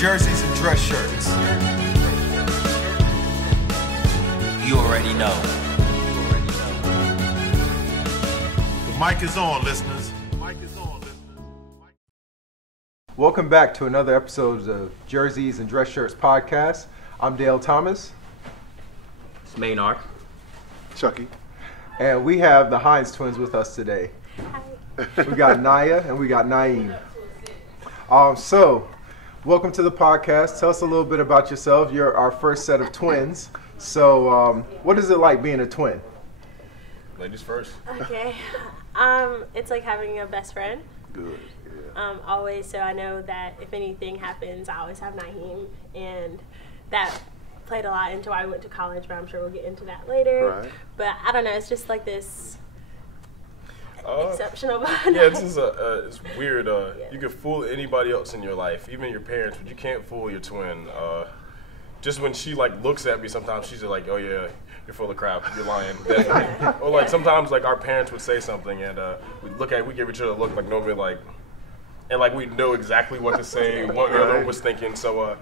jerseys and dress shirts. You already know. The mic is on, listeners. Welcome back to another episode of Jerseys and Dress Shirts podcast. I'm Dale Thomas. It's Maynard. Chucky. And we have the Hines twins with us today. Hi. We got Naya and we got Naeem. So, welcome to the podcast. Tell us a little bit about yourself. You're our first set of twins. So, what is it like being a twin? Ladies first. Okay. It's like having a best friend. Good. Yeah. Always, so I know that if anything happens, I always have Naeem, and that played a lot into why I went to college, but I'm sure we'll get into that later. Right. But I don't know, it's just like this exceptional bond. Yeah, it's weird. You can fool anybody else in your life, even your parents, but you can't fool your twin. Just when she like looks at me, sometimes she's like, "Oh yeah, you're full of crap. You're lying." Definitely. Or like sometimes like our parents would say something, and we give each other a look like nobody like, and like we know exactly what to say, what the other was thinking. So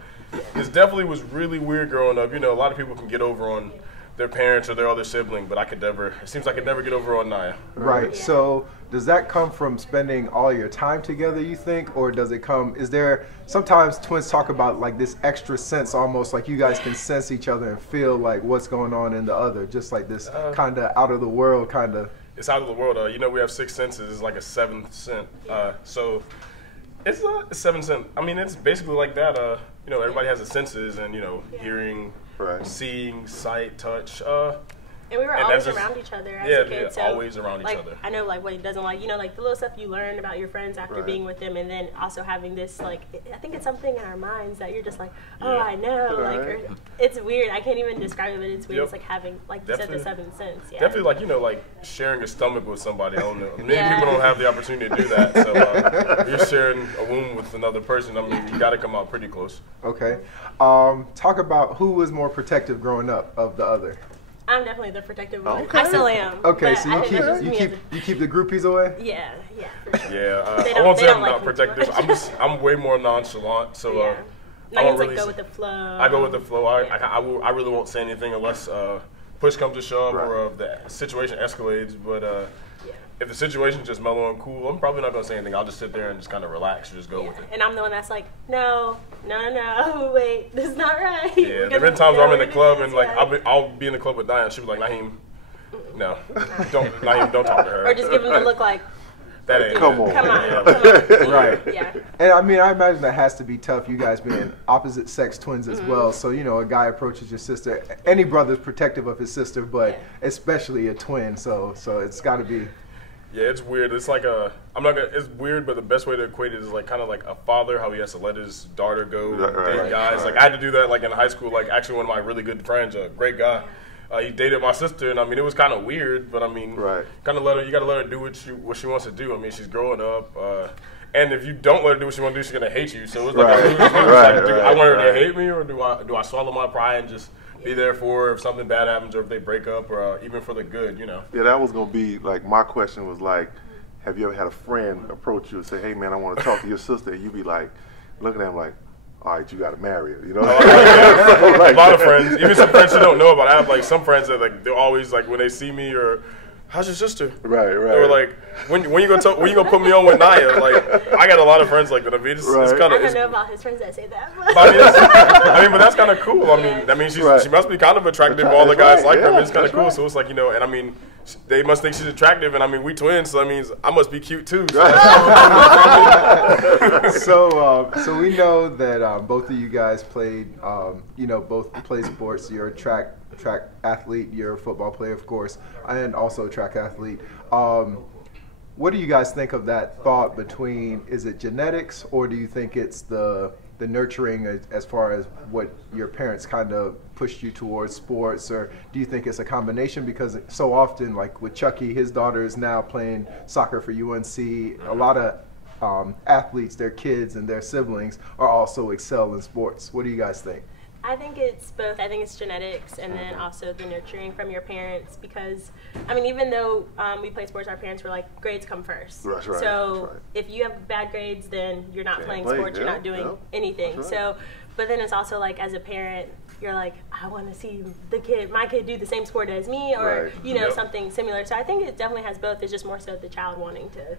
this definitely was really weird growing up. You know, a lot of people can get over on their parents or their other sibling, but it seems I could never get over on Naya. Right. Yeah. So, does that come from spending all your time together, you think? Or is there, sometimes twins talk about like this extra sense, almost like you guys can sense each other and feel like what's going on in the other, just like this kind of out of the world kind of. It's out of the world. You know, we have 6 senses. It's like a 7th sense. So it's a 7th sense. I mean, it's basically like that. You know, everybody has the senses, and you know, hearing, Right. seeing, sight, touch. And we were And always that's just- around each other as yeah, a kid. yeah, So always around each like, other. I know like what he doesn't like, you know, like the little stuff you learn about your friends after Right. being with them, and then also having this like, I think it's something in our minds that you're just like, oh, Yeah. I know, like, Right. or, it's weird. I can't even describe it, but it's weird. Yep. It's like having, like you said, the Definitely. 7th sense. Yeah. Definitely, like, you know, like sharing a stomach with somebody. I don't know. Many Yeah. people don't have the opportunity to do that. So you're sharing a womb with another person. I mean, you got to come out pretty close. Okay. Talk about who was more protective growing up of the other. I'm definitely the protective one. Okay. I still am. Okay, but so I you think keep that's just you me keep as a- you keep the groupies away. Yeah, for sure. Yeah, They I don't- won't they say don't I'm like not me too protective. much. I'm way more nonchalant. So Yeah. I Naeem's don't like really go with the flow. I go with the flow. I Yeah. I really won't say anything unless push comes to shove Right. or the situation escalates. But Yeah. if the situation's just mellow and cool, I'm probably not gonna say anything. I'll just sit there and just kind of relax and just go Yeah. with it. And I'm the one that's like, no, wait, this is not right. Yeah, there've been times where I'm in the club and like I'll be in the club with Diane. She'll be like, Naeem, no, Naeem, don't talk to her. or just give him the look like, That ain't Come it. on. come on, Yeah. come on. Right. Yeah. And I mean, I imagine that has to be tough, you guys being opposite sex twins as well. So, you know, a guy approaches your sister. Any brother's protective of his sister, but Yeah. especially a twin. So it's got to be. Yeah, it's weird. It's like it's weird, but the best way to equate it is like kind of like a father, how he has to let his daughter go date Right, guys. right. Like I had to do that like in high school. Like actually one of my really good friends, a great guy, he dated my sister, and I mean it was kind of weird, but I mean, Right. kind of you got to let her do what she wants to do. I mean she's growing up, and if you don't let her do what she wants to do, she's gonna hate you. So it's like, Right. a lose-lose. Right, Like, do I right, want her to right. hate me, or do I swallow my pride and just be there for her if something bad happens, or if they break up, or even for the good, you know. Yeah, that was gonna be like my question was like, have you ever had a friend approach you and say, "Hey man, I want to talk to your sister," and you be like, looking at him like, "All right, you got to marry her," you know? A lot of friends, even some friends you don't know about. I have like some friends that like they're always like when they see me or, "How's your sister?" Right, They were like, "When you gonna put me on with Naya?" Like I got a lot of friends like that. I mean, it's Right. kind I of. don't know about his friends that say that. But that's kind of cool. I mean, that means Right. she must be kind of attractive. All the guys Right, like her. I mean, yeah, it's kind of that's cool. right. So it's like, you know, and I mean, they must think she's attractive, and I mean, we twins, so that means I must be cute too. So So we know that both of you guys played, both play sports. You're a track athlete. You're a football player, of course, and also a track athlete. What do you guys think of that thought between, is it genetics, or do you think it's the nurturing as far as what your parents kind of pushed you towards sports, or do you think it's a combination? Because so often, like with Chucky, his daughter is now playing soccer for UNC. A lot of athletes, their kids and their siblings are also excel in sports. What do you guys think? I think it's both. I think it's genetics and then also the nurturing from your parents because, I mean, even though we played sports, our parents were like, grades come first. That's right. So That's right. if you have bad grades, then you're not playing play. sports, you're Yeah, not doing yeah. anything. That's So, but then it's also like as a parent, you're like, I want to see my kid do the same sport as me or, Right. you know, Yep. something similar. So I think it definitely has both. It's just more so the child wanting to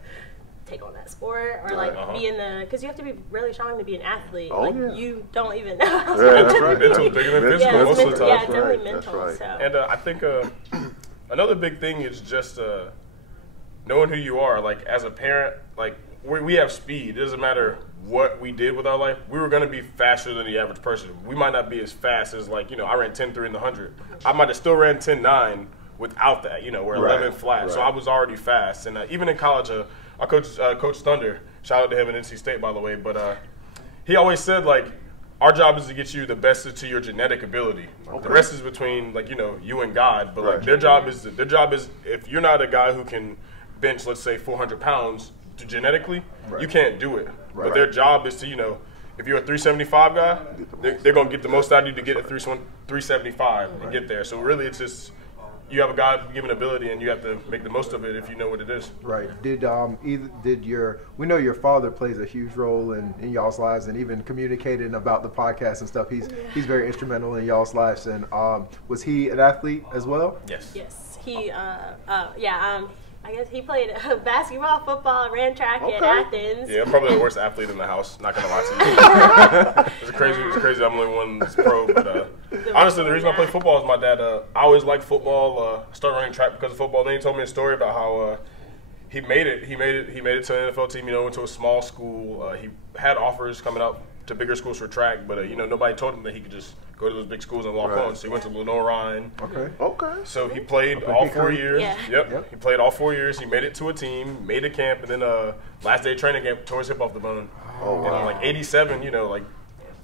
take on that sport or like Right. be in the, because you have to be really strong to be an athlete. Oh, like yeah. you don't even know how to Yeah, get that's to the right. Mental beach. bigger than Yeah, physical Yeah, most it's of the mental, time. yeah, it's definitely That's mental. right. So. And I think another big thing is just knowing who you are. Like as a parent, like we have speed. It doesn't matter what we did with our life. We were going to be faster than the average person. We might not be as fast as like, you know, I ran 10.3 in the 100. I might have still ran 10.9 without that, you know, we're Right, 11 flat. So right. I was already fast. And even in college, our coach, Coach Thunder, shout out to him at NC State, by the way, but he always said, like, our job is to get you the best to your genetic ability. The rest is between, like, you know, you and God. But, like, Right. their job is if you're not a guy who can bench, let's say, 400 pounds genetically, Right. you can't do it. Right. But their job is to, you know, if you're a 375 guy, they're going to get the most out of you to get a 375 and get there. So, really, it's just you have a God-given ability, and you have to make the most of it if you know what it is. Right. We know your father plays a huge role in y'all's lives and even communicating about the podcast and stuff. He's very instrumental in y'all's lives. And was he an athlete as well? Yes. Yes, he, I guess he played basketball, football, ran track at Okay. Athens. Yeah, I'm probably the worst athlete in the house. Not gonna lie to you. It's crazy. I'm the only one that's pro. But honestly, the reason I play football is my dad. I always liked football. I started running track because of football. Then he told me a story about how he made it. He made it to an NFL team. You know, went to a small school. He had offers coming up to bigger schools for track, but you know, nobody told him that he could just go to those big schools and walk Right. on. So he went to Lenore Ryan. Okay. Okay. So he played all 4 years. Yeah. Yep. He played all 4 years. He made it to a team, made a camp, and then last day of training camp, tore his hip off the bone. Oh, And wow. like 87, you know, like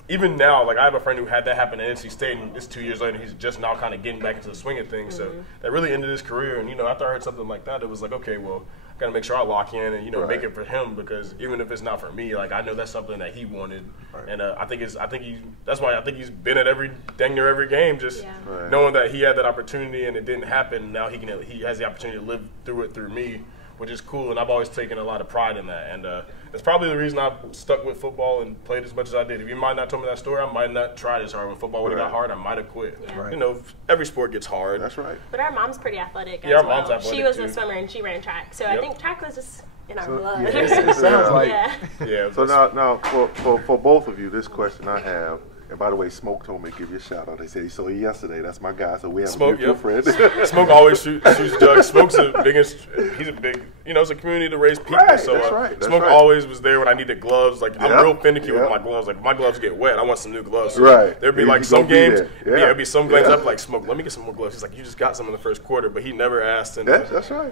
even now, like I have a friend who had that happen at NC State, and it's 2 years later, he's just now kind of getting back into the swing of things. So that really ended his career. And you know, after I heard something like that, it was like, okay, well, I got to make sure I lock in and, you know, make Right. it for him, because even if it's not for me, like I know that's something that he wanted. Right. And that's why I think he's been at dang near every game, just Yeah. Right. knowing that he had that opportunity and it didn't happen. Now he has the opportunity to live through it through me, which is cool. And I've always taken a lot of pride in that. And that's probably the reason I've stuck with football and played as much as I did. If you might not told me that story, I might not tried as hard. When football would have Right. got hard, I might have quit. Yeah. Right. You know, every sport gets hard. That's right. But our mom's pretty athletic Yeah, as our well. mom's athletic, she was too. a swimmer and she ran track. So I Yep. think track was just in our So, blood. yeah, it sounds like Yeah. Yeah. So now for both of you, this question I have, and by the way, Smoke told me to give you a shout out. They said he saw you yesterday. That's my guy. So we have Smoke, a mutual yep. friend. Smoke always shoots jugs. Smoke's the biggest. He's a big. You know, it's a community to raise people. Right, so that's right, that's Smoke right. always was there when I needed gloves. Like I'm Yep, real finicky yep. with my gloves. Like if my gloves get wet, I want some new gloves. So Right. There'd be You like gonna some be games. there. Yeah, it'd be some games. Yeah. I'd be like, Smoke, let me get some more gloves. He's like, you just got some in the first quarter, but he never asked. And That's right.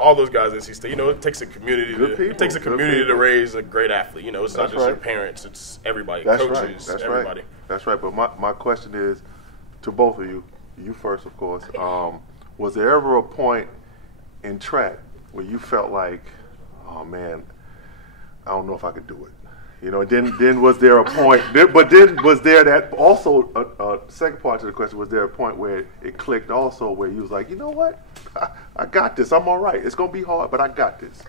all those guys at NC State, you know, it takes a community. Good It takes a people, good community to people. raise a great athlete. You know, it's not That's just your right. parents. It's everybody. That's Coaches. right. That's everybody. right. That's right. But my question is to both of you. You first, of course. Was there ever a point in track where you felt like, oh man, I don't know if I could do it? You know, then was there a point? But then was there that also second part to the question? Was there a point where it clicked also, where you was like, you know what, I got this. I'm all right. It's gonna be hard, but I got this.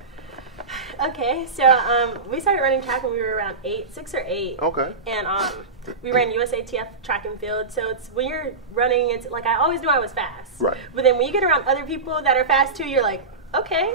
Okay, so we started running track when we were around 6 or 8. Okay. And we ran USATF track and field. So it's when you're running, it's like I always knew I was fast. Right. But then when you get around other people that are fast too, you're like, okay.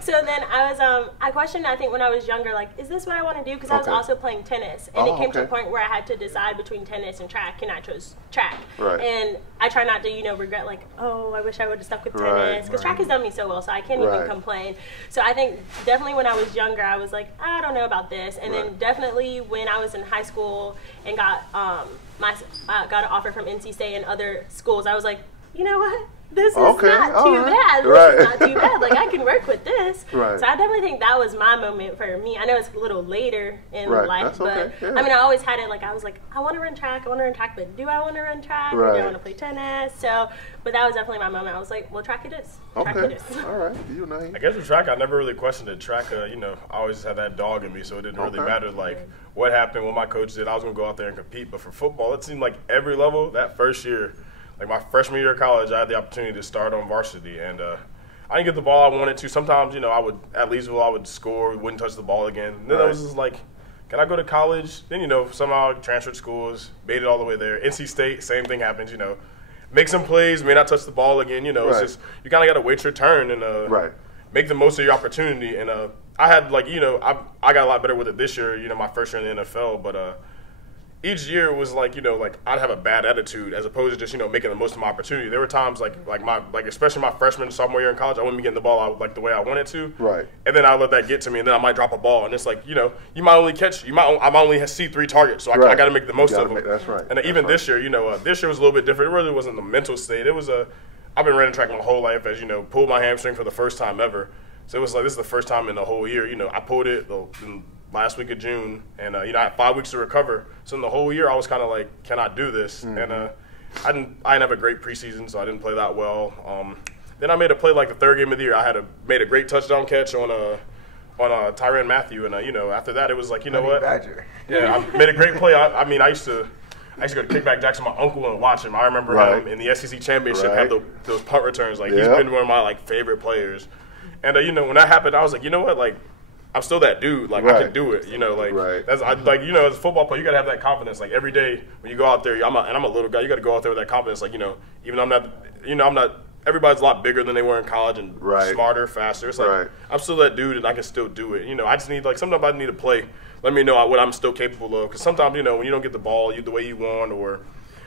So then I questioned, I think when I was younger, like, is this what I want to do? Because I was Okay. also playing tennis. And Oh, it came to a okay. point where I had to decide between tennis and track, and I chose track. Right. And I try not to, regret, like, oh, I wish I would have stuck with Right, tennis. Because track has done me so well, so I can't Right. even complain. So I think definitely when I was younger, I was like, I don't know about this. And then Right. definitely when I was in high school and got got an offer from NC State and other schools, I was like, you know what? This is Okay, not all too right. bad. This Right. is not too bad. Like, I can work with this. Right. So I definitely think that was my moment for me. I know it's a little later in Right, life, that's but okay, yeah. I mean, I always had it like, I was like, I want to run track, but do I want to run track? Or do Right. I want to play tennis? So, but that was definitely my moment. I was like, well, track it is. Track it Okay. is. All right. You know. I guess with track, I never really questioned it. Track, you know, I always had that dog in me, so it didn't really Okay. matter like what happened, what my coach did. I was gonna go out there and compete. But for football, it seemed like every level that first year, like my freshman year of college, I had the opportunity to start on varsity, and I didn't get the ball I wanted to. Sometimes, you know, I would at Leesville, I would score, wouldn't touch the ball again. And then I Right. was just like, can I go to college? Then, you know, somehow I transferred schools, made it all the way there. NC State, same thing happens, you know. Make some plays, may not touch the ball again, you know. Right. It's just, you kind of got to wait your turn and Right. make the most of your opportunity. And I had, like, you know, I got a lot better with it this year, you know, my first year in the NFL. But each year was like, you know, like I'd have a bad attitude as opposed to just, you know, making the most of my opportunity. There were times like especially my freshman and sophomore year in college, I wouldn't be getting the ball out like the way I wanted to. Right. And then I let that get to me, and then I might drop a ball, and it's like, you know, I might only see 3 targets, so I Right. got to make the most You of gotta them. make- that's right. And That's even right. this year, you know, this year was a little bit different. It really wasn't the mental state. It was I've been running track my whole life, as you know, pulled my hamstring for the first time ever. So it was like, this is the first time in the whole year. You know, I pulled it in last week of June, and you know, I had 5 weeks to recover. So in the whole year, I was kind of like, can I do this? Mm-hmm. And I didn't have a great preseason, so I didn't play that well. Then I made a play like the third game of the year. I made a great touchdown catch on Tyrann Mathieu, and you know, after that, it was like, you know Honey what? Badger. Yeah, I made a great play. I mean, I used to go to Kickback Jackson, my uncle, and watch him. I remember Right. him in the SEC championship Right. have those punt returns. Like, he's Yep. been one of my like favorite players. And you know, when that happened, I was like, you know what, like, I'm still that dude. Like, I Right. can do it. You know, like Right. like, you know, as a football player, you gotta have that confidence. Like, every day when you go out there, I'm a little guy. You gotta go out there with that confidence. Like, you know, even though I'm not. Everybody's a lot bigger than they were in college and Right. smarter, faster. It's like, Right. I'm still that dude, and I can still do it. You know, I just need, like, sometimes I need to play. Let me know what I'm still capable of. Because sometimes, you know, when you don't get the ball the way you want, or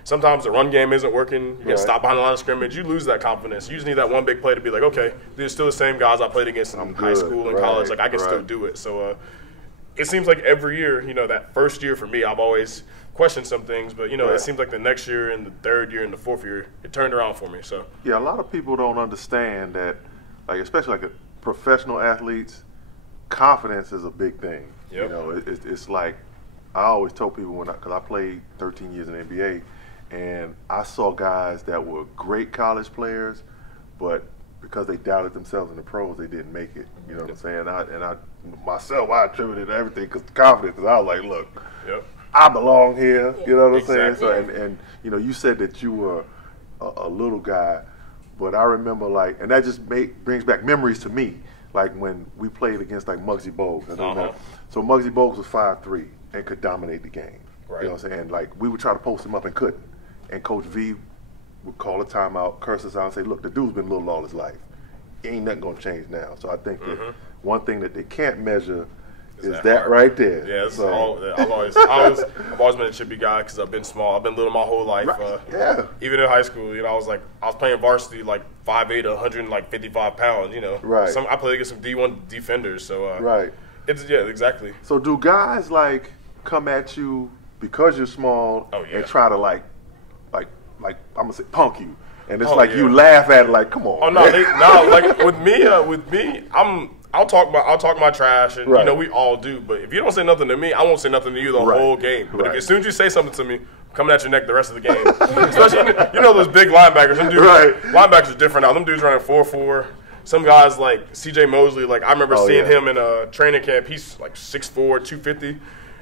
sometimes the run game isn't working, you get Right. stopped behind the line of scrimmage, you lose that confidence. You just need that one big play to be like, okay, these are still the same guys I played against in I'm high good. school and Right. college. Like, I can still Right. do it. So it seems like every year, you know, that first year for me, I've always questioned some things. But, you know, Right. it seems like the next year and the third year and the fourth year, it turned around for me. So Yeah, a lot of people don't understand that, like, especially like professional athletes, confidence is a big thing. Yep. You know, it's like, I always tell people because I played 13 years in the NBA, and I saw guys that were great college players, but because they doubted themselves in the pros, they didn't make it. You know what I'm saying? I attributed everything because confidence. Because I was like, look, yep. I belong here. You know what I'm saying? Exactly. So and you know, you said that you were a little guy, but I remember like, and that just brings back memories to me. Like when we played against like Muggsy Bogues. I don't Uh-huh. know. So Muggsy Bogues was 5'3" and could dominate the game. Right. You know what I'm saying? Like we would try to post him up and couldn't. And Coach V would call a timeout, curse us out, and say, "Look, the dude's been little all his life. Ain't nothing gonna change now." So I think that one thing that they can't measure is that heart. right there. Yeah, it's So- I've always been a chippy guy because I've been small. I've been little my whole life. Right, yeah. Even in high school, you know, I was playing varsity like 5'8", 155 pounds. You know, Right. I played against some D1 defenders. So Right. it's exactly. So do guys like come at you because you're small Oh, yeah. and try to like I'm gonna say punk you, and it's Oh, like yeah. you laugh at it like, come on. Oh no, man. like with me, I'll talk my trash, and Right. you know we all do. But if you don't say nothing to me, I won't say nothing to you the Right. whole game. But Right. as soon as you say something to me, I'm coming at your neck the rest of the game. Especially you know those big linebackers. Them dudes, Right. linebackers are different now. Them dudes running 4.4. Some guys like C.J. Mosley. Like I remember Oh, seeing yeah. him in a training camp. He's like 6'4", 250.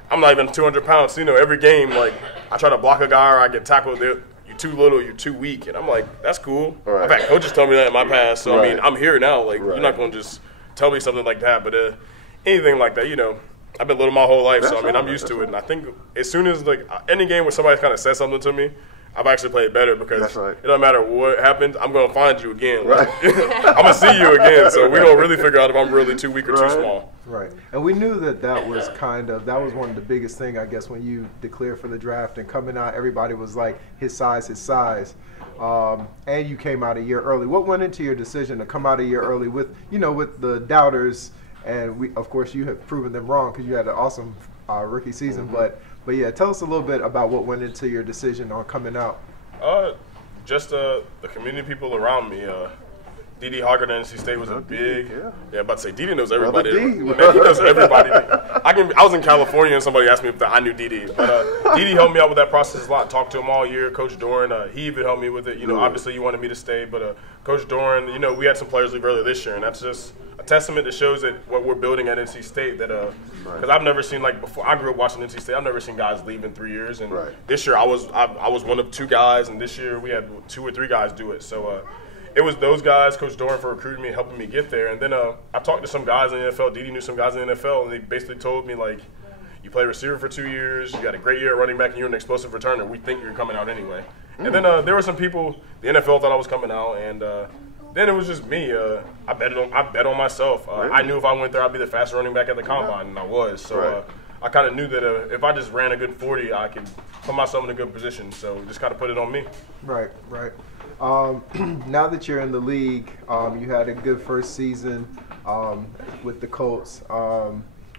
I'm not even 200 pounds. So, you know, every game like I try to block a guy or I get tackled. You're too little, you're too weak, and I'm like, that's cool. Right. I've had coaches tell me that in my past, so I mean, Right. I'm here now. Like, Right. you're not gonna just tell me something like that. But anything like that, you know, I've been little my whole life, so That's I mean, I'm right. used to That's it. And I think as soon as like any game where somebody kind of says something to me, I've actually played better because That's right. it doesn't matter what happens, I'm gonna find you again. Right. I'm gonna see you again. So we're gonna really figure out if I'm really too weak or Right. too small. Right. And we knew that was one of the biggest thing, I guess, when you declared for the draft and coming out, everybody was like, his size. And you came out a year early. What went into your decision to come out a year early with the doubters? And of course, you have proven them wrong because you had an awesome rookie season. Mm-hmm. But yeah, tell us a little bit about what went into your decision on coming out. just the community people around me. Didi Hoggard at NC State was a big. Yeah, about to say Didi knows everybody. Man, he knows everybody. I was in California and somebody asked me if I knew Didi, but Didi helped me out with that process a lot. Talked to him all year. Coach Doran, he even helped me with it. You know, obviously you wanted me to stay, but Coach Doran, you know, we had some players leave earlier this year, and that's just a testament that shows that what we're building at NC State. That because I've never seen, like, before I grew up watching NC State, I've never seen guys leave in 3 years, and this year I was one of 2 guys, and this year we had 2 or 3 guys do it. So. It was those guys, Coach Doran, for recruiting me and helping me get there. And then I talked to some guys in the NFL. Didi knew some guys in the NFL, and they basically told me, like, you play receiver for 2 years, you got a great year at running back, and you're an explosive returner. We think you're coming out anyway. And then there were some people, the NFL thought I was coming out, and then it was just me. I bet on myself. I knew if I went there, I'd be the fastest running back at the combine, and I was. So I kind of knew that if I just ran a good 40, I could put myself in a good position. So just kind of put it on me. Right. Now that you're in the league, you had a good first season with the Colts.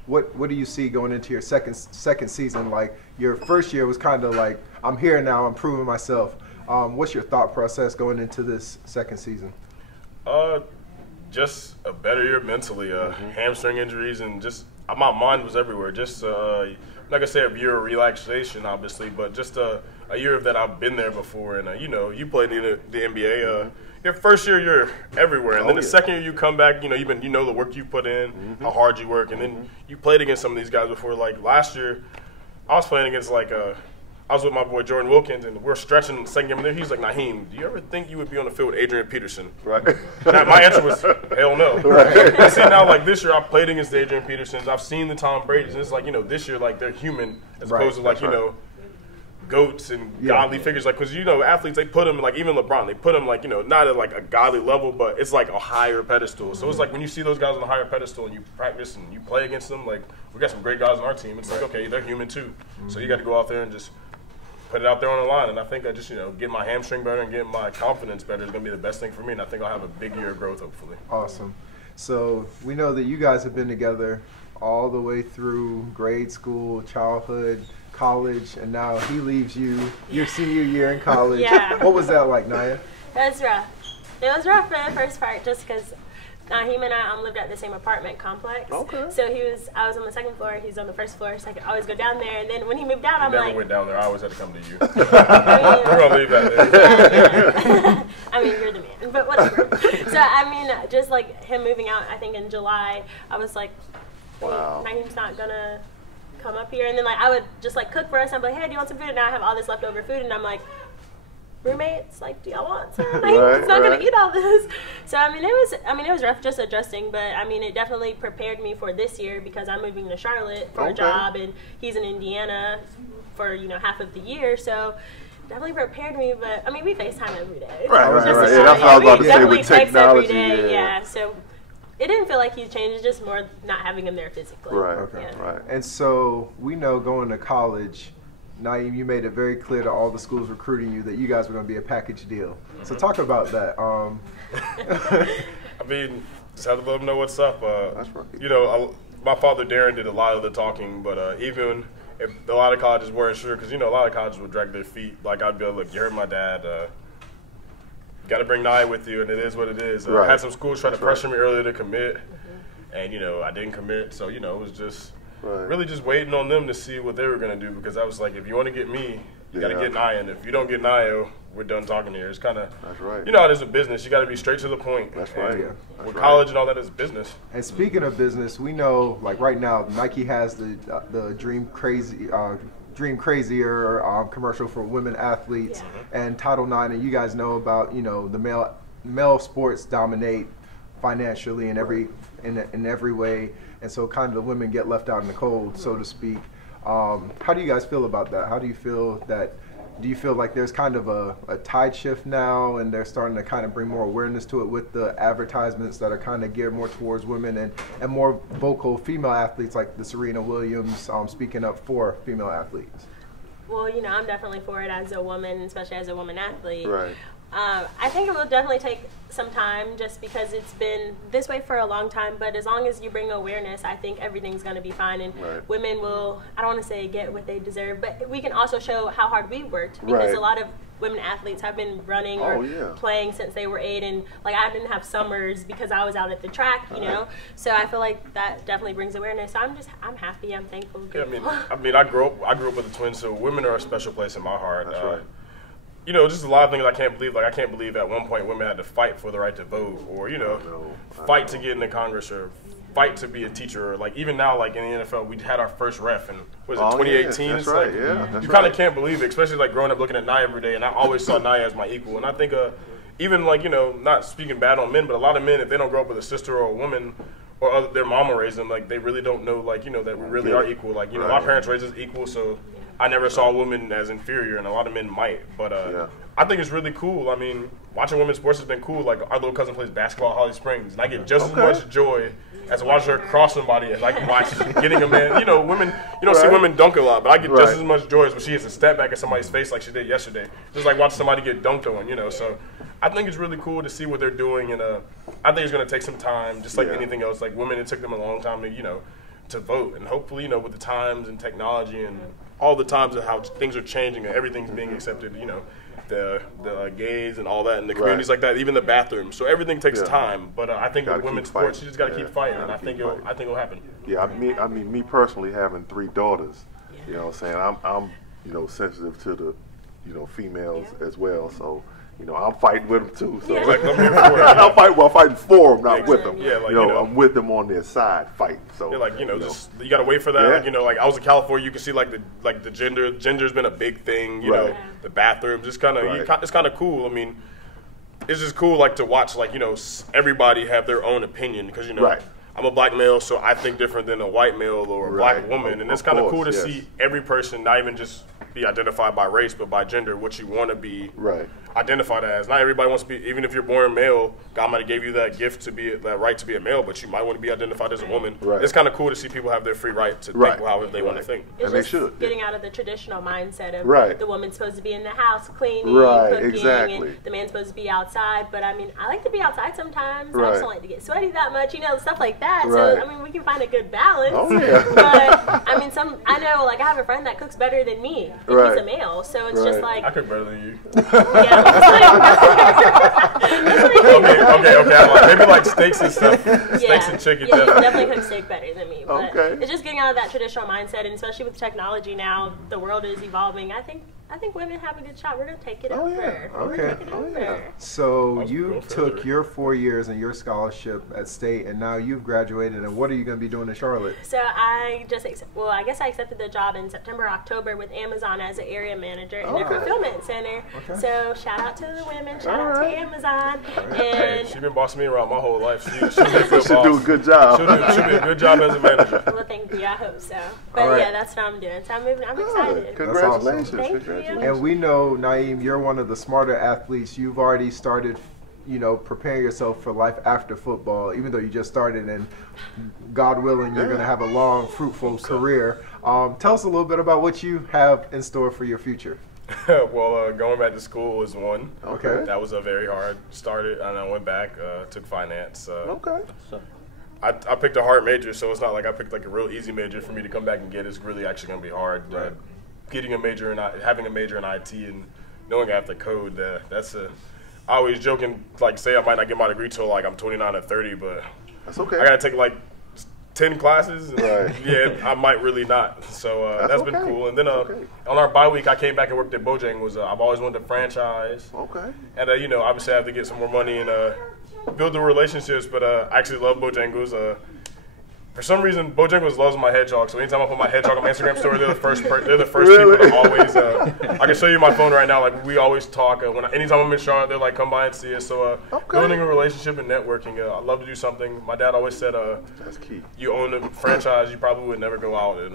What do you see going into your second season? Like, your first year was kind of like, I'm here now, I'm proving myself. What's your thought process going into this second season? Just a better year mentally. Hamstring injuries and just my mind was everywhere. Just I'm not gonna say a year of relaxation, obviously, but just a year of that I've been there before. And you know, you played in the NBA. Your first year, you're everywhere, and then the second year you come back. You know, you know the work you put in, how hard you work, and then you played against some of these guys before. Like last year, I was playing against I was with my boy Jordan Wilkins, and we're stretching in the second game. And he's like, Naheem, do you ever think you would be on the field with Adrian Peterson? Right. Now, my answer was, hell no. Right. See, now, like, this year, I played against the Adrian Petersons. I've seen the Tom Brady's, and it's like, you know, this year, like, they're human as opposed to, like, you know, goats and godly figures. Like, because, you know, athletes, they put them, like, even LeBron, they put them, like, you know, not at, like, a godly level, but it's, like, a higher pedestal. So it's like when you see those guys on a higher pedestal and you practice and you play against them, like, we got some great guys on our team. It's like, okay, they're human, too. So you got to go out there and just put it out there on the line, and I think I just, you know, get my hamstring better and get my confidence better is going to be the best thing for me, and I think I'll have a big year of growth, hopefully. Awesome. So we know that you guys have been together all the way through grade school, childhood, college, and now he leaves you your senior year in college. Yeah. What was that like, Naya? It was rough. It was rough for the first part just because Naheem and I lived at the same apartment complex. Okay. So I was on the second floor, he's on the first floor, so I could always go down there. And then when he moved out, I'm like, never went down there. I always had to come to you. We're gonna leave that there. I mean, you're the man, but whatever. So I mean, just like him moving out, I think in July, I was like, wow, Naheem's not gonna come up here. And then like I would just like cook for us. I'm like, hey, do you want some food? And now I have all this leftover food, and I'm like, roommates, like, do y'all want some? Like, he's not gonna eat all this. So I mean, it was rough just adjusting, but I mean, it definitely prepared me for this year because I'm moving to Charlotte for a job, and he's in Indiana for, you know, half of the year. So definitely prepared me. But I mean, we FaceTime every day. Right. Yeah, that's what I was about to say with technology. Every day, yeah. So it didn't feel like he changed. It's just more not having him there physically. Right. Okay. Yeah. Right. And so we know going to college, Naeem, you made it very clear to all the schools recruiting you that you guys were going to be a package deal. So talk about that. I mean, just have to let them know what's up. That's right. You know, my father Darren did a lot of the talking, but even if a lot of colleges weren't sure, because, you know, a lot of colleges would drag their feet. Like, I'd be like, look, you heard my dad. You got to bring Nia with you, and it is what it is. I had some schools try to pressure me earlier to commit, and, you know, I didn't commit. So, you know, it was just really just waiting on them to see what they were going to do, because I was like, if you want to get me, you got to get Nia, and if you don't get Nia, we're done talking here. It's kind of, you know how it is a business. You got to be straight to the point. That's right. With college and all that is business. And speaking of business, we know, like right now, Nike has the Dream Crazier commercial for women athletes and Title IX, and you guys know about, you know, the male sports dominate financially in every way, and so kind of the women get left out in the cold, so to speak. How do you guys feel about that? How do you feel that? Do you feel like there's kind of a tide shift now, and they're starting to kind of bring more awareness to it with the advertisements that are kind of geared more towards women and more vocal female athletes like the Serena Williams speaking up for female athletes? Well, you know, I'm definitely for it as a woman, especially as a woman athlete. Right. I think it will definitely take some time just because it's been this way for a long time, but as long as you bring awareness, I think everything's going to be fine, and women will, I don't want to say get what they deserve, but we can also show how hard we worked, because a lot of women athletes have been running Oh, or yeah. playing since they were 8, and like I didn't have summers because I was out at the track, you know. So I feel like that definitely brings awareness. So I'm happy, I'm thankful. Yeah, I mean, I grew up with the twins, so women are a special place in my heart. That's right. You know, just a lot of things I can't believe. Like, I can't believe at one point women had to fight for the right to vote, or fight to get into Congress, or fight to be a teacher, or like even now, like in the NFL, we had our first ref in 2018. Yeah, that's It's right. like, Yeah, that's you kind of can't believe it, especially like growing up looking at Nia every day, and I always saw Nia as my equal. And I think even like not speaking bad on men, but a lot of men, if they don't grow up with a sister or a woman, or their mama raised them, like they really don't know that we really are equal. Like my parents raised us equal, so I never saw a woman as inferior, and a lot of men might. But I think it's really cool. I mean, watching women's sports has been cool. Like our little cousin plays basketball at Holly Springs, and I get just as much joy as watching her cross somebody as I can watch getting a man. You know, women, you don't see women dunk a lot, but I get just as much joy as when she hits a step back at somebody's face like she did yesterday. Just like watching somebody get dunked on, So I think it's really cool to see what they're doing, and I think it's going to take some time, just like anything else. Like women, it took them a long time to, to vote, and hopefully, with the times and technology and all the times of how things are changing and everything's being accepted, the gays and all that, and the communities like that, even the bathrooms. So everything takes time, but I think with women's sports, you just got to keep fighting, and I think it'll happen. Yeah, I mean, me personally having 3 daughters, you know what I'm saying, I'm sensitive to the females as well, so. I'm fighting with them too. So I'm fighting for them, not with them. Yeah, like, I'm with them on their side, fighting. So just you gotta wait for that. Like, like I was in California, you can see the gender's been a big thing. The bathrooms, it's kind of cool. I mean, it's just cool to watch everybody have their own opinion because I'm a black male, so I think different than a white male or a black woman, and it's kind of cool to see every person not even just be identified by race, but by gender, what you want to be identified as. Not everybody wants to be, even if you're born male, God might have gave you that gift to be, that right to be a male, but you might want to be identified as a woman. It's kind of cool to see people have their free right to think however they want to think. It's and just they should. Getting out of the traditional mindset of the woman's supposed to be in the house cleaning, cooking, and the man's supposed to be outside. But I mean, I like to be outside sometimes. I just don't like to get sweaty that much, stuff like that. So I mean, we can find a good balance. But I mean, I know, I have a friend that cooks better than me. And he's a male, so it's just like I cook better than you. Okay. Maybe like steaks and stuff. Steaks and chicken. Yeah, you can definitely cook steak better than me. But it's just getting out of that traditional mindset, and especially with technology now, the world is evolving. I think women have a good shot. We're gonna take it over. So you took your 4 years and your scholarship at State, and now you've graduated. And what are you gonna be doing in Charlotte? So I guess I accepted the job in September, October with Amazon as an area manager in their fulfillment center. So shout out to the women, shout out to Amazon. And she's been bossing me around my whole life. She'll do a good job. She'll be a good job as a manager. Well, thank you. I hope so. But yeah, that's what I'm doing. So I'm excited. Congratulations. Thank you. And we know, Naeem, you're one of the smarter athletes. You've already started, preparing yourself for life after football, even though you just started, and God willing, you're going to have a long, fruitful career. Tell us a little bit about what you have in store for your future. Well, going back to school was one. Okay. That was a very hard. Started, and I went back, took finance. I picked a hard major, so it's not like I picked a real easy major for me to come back and get. It's really actually going to be hard. Getting a major and having a major in IT and knowing I have to code, I always joking, say I might not get my degree till I'm 29 or 30, but that's okay. I got to take 10 classes. And yeah, I might really not. So that's been cool. And then on our bye week, I came back and worked at Bojangles. I've always wanted to franchise. And obviously I have to get some more money and build the relationships. But I actually love Bojangles. For some reason, Bojangles loves my hedgehog. So anytime I put my hedgehog on my Instagram story, they're the first people to always. I can show you my phone right now. We always talk. Anytime I'm in Charlotte, they're like, "Come by and see us." So building a relationship and networking. I love to do something. My dad always said, "That's key. You own a franchise, you probably would never go out." And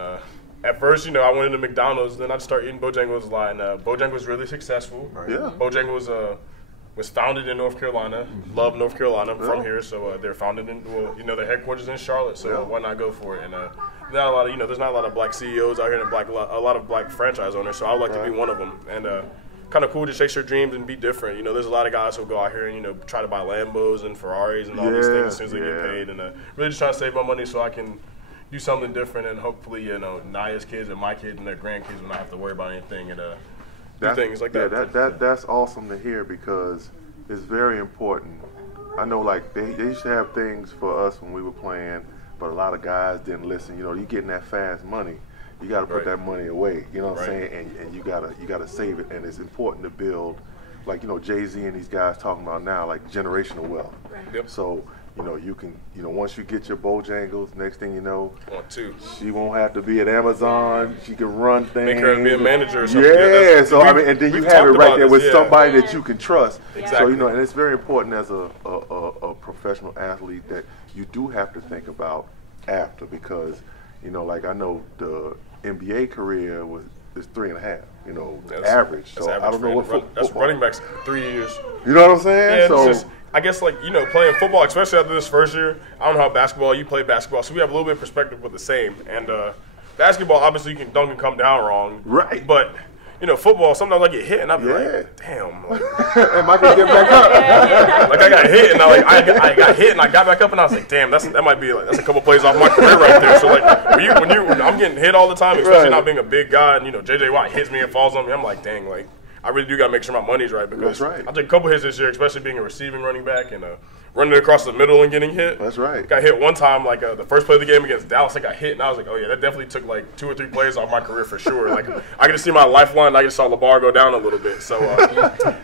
at first, I went into McDonald's. Then I started eating Bojangles a lot. And Bojangles was really successful. Bojangles was founded in North Carolina. Love North Carolina. I'm from here, so they're founded in their headquarters in Charlotte. So why not go for it? And there's not a lot of black CEOs out here and a lot of black franchise owners. So I would like to be one of them. And kind of cool to chase your dreams and be different. There's a lot of guys who go out here and try to buy Lambos and Ferraris and all these things as soon as they get paid. And really just trying to save my money so I can do something different and hopefully Naya's kids and my kids and their grandkids will not have to worry about anything. And do things like that. Yeah, that's awesome to hear because it's very important. I know, like, they used to have things for us when we were playing, but a lot of guys didn't listen. You know, you getting that fast money. You got to put that money away. You know what I'm saying? And you gotta save it. And it's important to build, like, you know, Jay-Z and these guys talking about now, like generational wealth. Right. Yep. So, you know, you can, you know, once you get your Bojangles, next thing you know, she won't have to be at Amazon. She can run things. Make her be a manager or something. Yeah. So I mean, and then you have it right there with somebody that you can trust. Exactly. So, you know, and it's very important as a professional athlete that you do have to think about after, because, you know, like I know the NBA career is 3.5, you know, average. So I don't know what that's running backs 3 years. You know what I'm saying? Yeah, so just, I guess, like, you know, playing football, especially after this first year, I don't know how basketball, you play basketball, so we have a little bit of perspective with the same. And basketball, obviously, you can dunk and come down wrong. Right. But, you know, football, sometimes I get hit and I'll be like, damn. Like, Am I going to get back up? like I got hit and I got hit and I got back up and I was like, damn, that might be, like, that's a couple plays off my career right there. So, like, when I'm getting hit all the time, especially not being a big guy, and, you know, J.J. Watt hits me and falls on me, I'm like, dang, like, I really do got to make sure my money's right, because I took a couple hits this year, especially being a receiving running back and running across the middle and getting hit. That's right. Got hit one time, like the first play of the game against Dallas, I got hit, and I was like, oh yeah, that definitely took like 2 or 3 plays off my career for sure. Like, I could see my lifeline, I just saw LeBar go down a little bit. So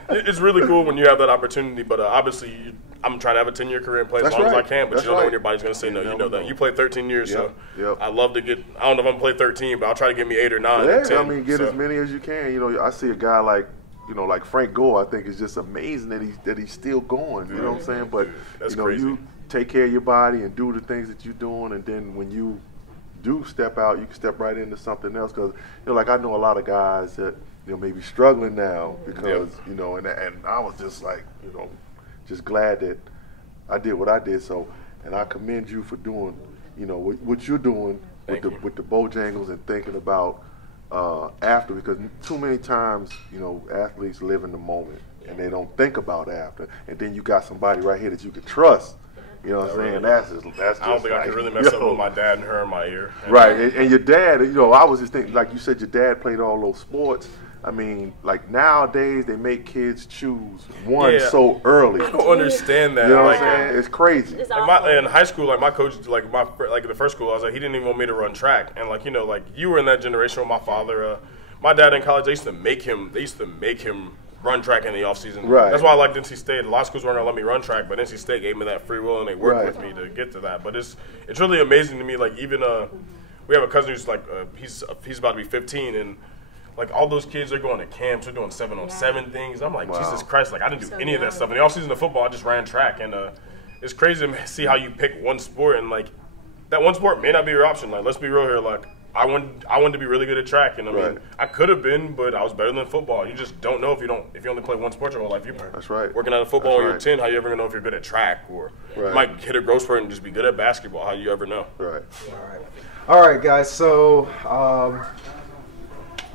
it's really cool when you have that opportunity, but obviously I'm trying to have a 10-year career and play as long as I can, but you don't know when your body's going to say no. You know that. You played 13 years, so I love to get, I don't know if I'm going to play 13, but I'll try to get me 8 or 9 or 10. I mean, get as many as you can. You know, I see a guy like, you know, like Frank Gore, I think is just amazing that he's still going. You know what I'm saying? But you know, you take care of your body and do the things that you're doing, and then when you do step out, you can step right into something else. Because, you know, like I know a lot of guys that, you know, may be struggling now because you know, and I was just like, you know, just glad that I did what I did. So, and I commend you for doing, you know, what you're doing with the Bojangles and thinking about after, because too many times, you know, athletes live in the moment and they don't think about after, and then you got somebody right here that you can trust. You know what I'm saying? That's just I don't think I can really mess up with my dad and her in my ear. Right, and your dad, you know, I was just thinking, like you said, your dad played all those sports. I mean, like nowadays they make kids choose one so early. I don't understand that. You know what I'm saying? It's crazy. It's like in high school, like my coach, like the first school, I was like, he didn't even want me to run track, and like, you know, like you were in that generation with my father. My dad in college, they used to make him run track in the off season. Right. That's why I liked NC State. A lot of schools weren't gonna let me run track, but NC State gave me that free will and they worked with me to get to that. But it's really amazing to me. Like, even we have a cousin who's like he's about to be 15, and like all those kids are going to camps, they're doing 7-on-7 things. I'm like, Jesus Christ, like I didn't do any of that stuff. In the off season of football, I just ran track, and it's crazy to see how you pick one sport, and like that one sport may not be your option. Like, let's be real here, like I wanted to be really good at track, and I mean, I could have been, but I was better than football. You just don't know if you only play one sport your whole life. That's right. Working out of football when you're 10, how you ever gonna know if you're good at track, or you might hit a growth spurt and just be good at basketball. How you ever know? Right. All right, guys. So,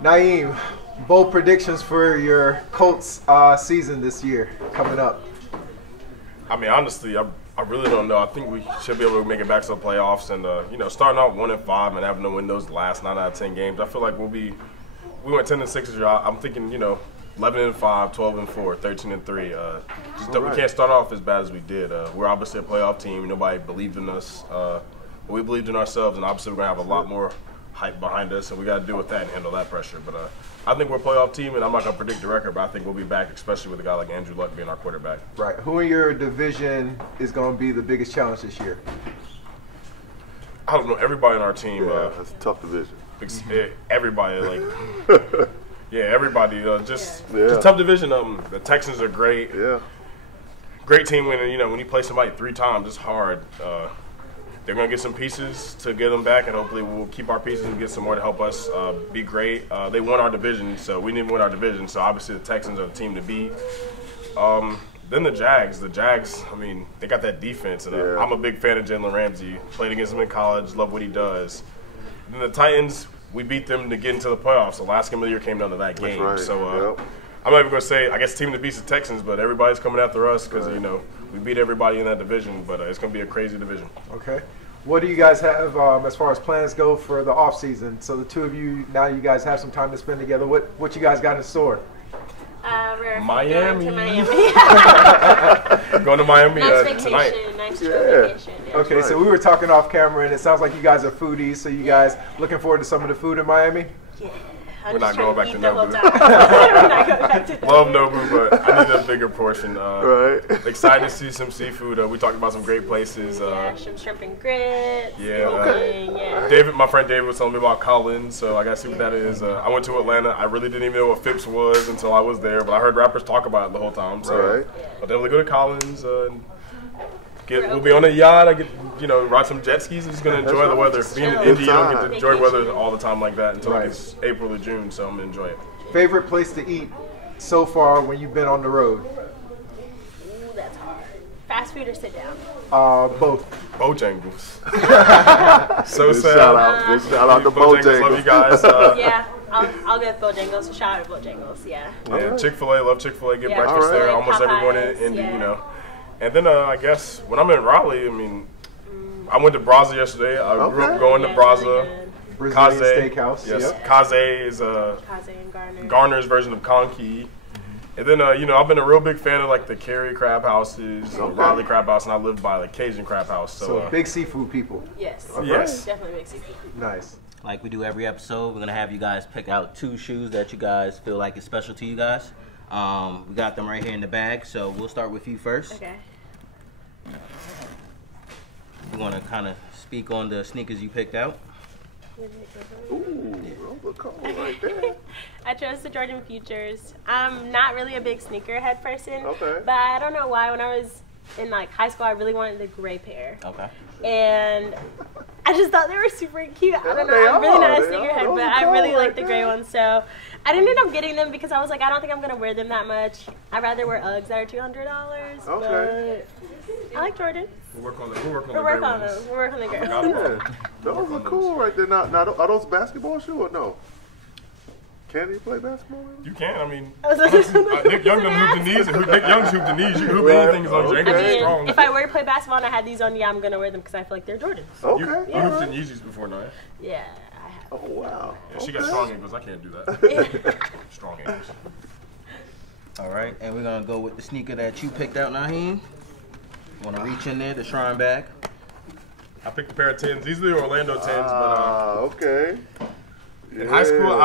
Naeem, bold predictions for your Colts season this year coming up. I mean, honestly, I really don't know. I think we should be able to make it back to the playoffs, and you know, starting off 1-5 and having to win those last 9 out of 10 games. I feel like we went 10-6 this year. I'm thinking, you know, 11-5, 12-4, 13-3. We can't start off as bad as we did. We're obviously a playoff team. Nobody believed in us. But we believed in ourselves, and obviously we're gonna have a lot more hype behind us, and we got to deal with that and handle that pressure. But I think we're a playoff team, and I'm not going to predict the record, but I think we'll be back, especially with a guy like Andrew Luck being our quarterback. Right. Who in your division is going to be the biggest challenge this year? I don't know. Everybody on our team. That's a tough division. Everybody, like, everybody. Just tough division. The Texans are great. Yeah. Great team. When you play somebody 3 times, it's hard. They're going to get some pieces to get them back, and hopefully we'll keep our pieces and get some more to help us be great. They won our division, so we didn't win our division, so obviously the Texans are the team to beat. Then the Jags. I mean, they got that defense, and I'm a big fan of Jalen Ramsey. Played against him in college, love what he does. Then the Titans, we beat them to get into the playoffs. The last game of the year came down to that game. That's right. So I'm not even going to say, I guess, the team that beats the Texans, but everybody's coming after us because, you know, we beat everybody in that division, but it's going to be a crazy division. Okay. What do you guys have as far as plans go for the off season? So the two of you, now you guys have some time to spend together. What you guys got in store? We're Miami. going to Miami. Going to Miami Nice tonight. vacation, nice chill vacation. Yeah. Okay, so we were talking off camera, and it sounds like you guys are foodies. So you guys looking forward to some of the food in Miami? Yeah. We're not going back to Nobu. We're not going back to Nobu. Love Nobu, but I need a bigger portion. Right. Excited to see some seafood. We talked about some great places. Yeah, shrimp and grits. Yeah. Yeah. David, my friend David was telling me about Collins, so I got to see what that is. I went to Atlanta. I really didn't even know what Phipps was until I was there, but I heard rappers talk about it the whole time. So Right. I'll definitely go to Collins. We'll be on a yacht. I get, ride some jet skis. I'm just gonna enjoy the weather. Being in Indy, you don't get to enjoy weather all the time like that until Right. it's April or June. So I'm gonna enjoy it. Favorite place to eat so far when you've been on the road? Ooh, that's hard. Fast food or sit down? Both. Bojangles. So Good sad. shout out. Good shout out to Bojangles. Love you guys. Yeah, I'll go with Bojangles. Shout out to Bojangles. Yeah. Yeah, Chick-fil-A. Love Chick-fil-A. Get Yeah, breakfast Chick-fil-A, there almost every morning Popeyes, in Indy. yeah. And then I guess when I'm in Raleigh, I went to Braza yesterday. I grew up going to Yeah, Braza. really good. Brazilian Kaze. Steakhouse. Yes, Yep. Kaze is Kaze and Garner. Garner's version of Conky. And then, I've been a real big fan of like the Cary Crab Houses, Raleigh Crab House, and I live by like Cajun Crab House. So big seafood people. Yes. Yes. Definitely makes you. Nice. Like we do every episode, we're gonna have you guys pick out 2 shoes that you guys feel like is special to you guys. We got them right here in the bag, so we'll start with you first. Okay. You want to kind of speak on the sneakers you picked out? Ooh, those are cool right there. I chose the Jordan Futures. I'm not really a big sneakerhead person. Okay. But I don't know why. When I was in like high school, I really wanted the gray pair. Okay. And I just thought they were super cute. I don't know. they I'm really not a are. They are. sneakerhead, Those but are I really cool like right the gray there. ones. So I didn't end up getting them because I was like, I don't think I'm gonna wear them that much. I'd rather wear Uggs that are $200. Okay. But I like Jordan. We'll work on the We'll gray work on ones. them. We'll work on the gray forgot ones. about Yeah, those are cool right there. Now, are those basketball shoes or no? Can you play basketball? You can. I mean, I was like- Nick Young done hooped the knees. Nick Young's hooped the knees. You can hoop anything as long as your ankles I are mean, strong. if I were to play basketball and I had these on, yeah, I'm gonna wear them because I feel like they're Jordans. Okay. You hooped in Yeezys before, Naya. Yeah, I have. Oh wow. Yeah, she got strong ankles. I can't do that. Strong ankles. All right, and we're gonna go with the sneaker that you picked out, Naheem. Want to reach in there, the Shrine bag. I picked a pair of 10s. These are the Orlando 10s, but Okay. in high school,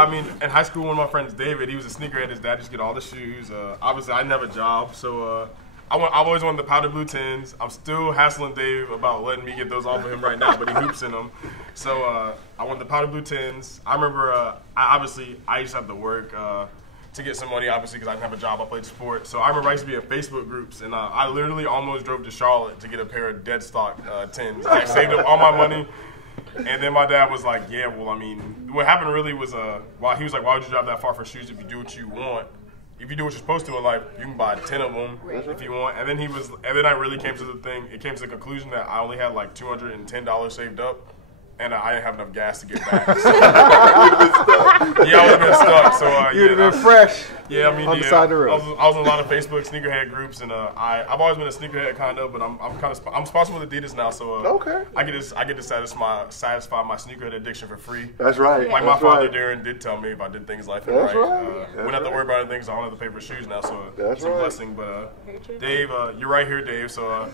one of my friends, David, he was a sneakerhead. His dad used to get all the shoes. Obviously, I didn't have a job, so I've always wanted the powder blue 10s. I'm still hassling Dave about letting me get those off of him right now, but he hoops in them. So I want the powder blue 10s. I remember, I used to have to work to get some money, obviously, because I didn't have a job. I played sport. So I remember I used to be in Facebook groups, and I literally almost drove to Charlotte to get a pair of dead stock 10s. I saved up all my money. And then my dad was like, yeah, well, I mean, what happened really was, he was like, why would you drive that far for shoes if you do what you want? If you do what you're supposed to in life, you can buy 10 of them if you want. And then I really came to the conclusion that I only had like $210 saved up. And I didn't have enough gas to get back. So, yeah, I would have been stuck. So You'd have been fresh. Yeah, I mean, on the side of the road. I was in a lot of Facebook sneakerhead groups, and I've always been a sneakerhead kind of, but I'm sponsored with Adidas now, so Okay. I get to satisfy my sneakerhead addiction for free. That's right. Like That's my father right. Darren did tell me if I did things life and That's right. right. That's Wouldn't have to right. worry about anything, so I don't have to pay for shoes now. So That's it's a right. blessing. But Very true. Dave, you're right here, Dave. So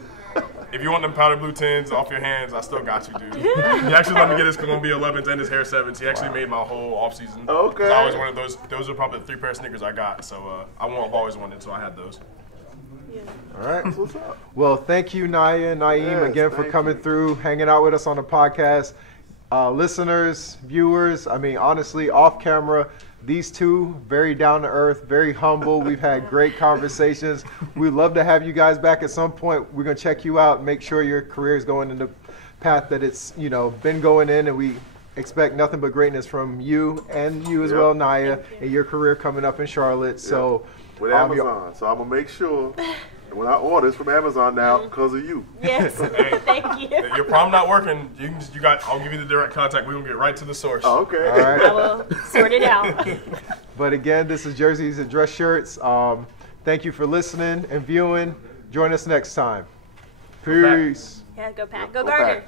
if you want them powder blue 10s off your hands, I still got you, dude. He actually let me get his Columbia 11s and his Hair 7s. He actually made my whole off season. Okay. I always wanted those. Those are probably the 3 pair of sneakers I got. So I've always wanted, so I had those. All right. What's up? Well, thank you, Naya and Naeem, Yes, again for thank coming you. through, hanging out with us on the podcast. Listeners, viewers, I mean, honestly, off camera, these two, very down to earth, very humble. We've had great conversations. We'd love to have you guys back at some point. We're going to check you out, make sure your career is going in the path that it's, been going in, and we expect nothing but greatness from you and you as Yep. well, Naya, and your career coming up in Charlotte. So, With you're- Amazon. So I'm going to make sure when I order it's from Amazon now because of you. Yes. Thank you. If your prom not working, I'll give you the direct contact. We're gonna get right to the source. Oh, okay. All right. I will sort it out. But again, this is Jerseys and Dress Shirts. Thank you for listening and viewing. Join us next time. Peace. Yeah, go Pack. Go Go Garner. Pack.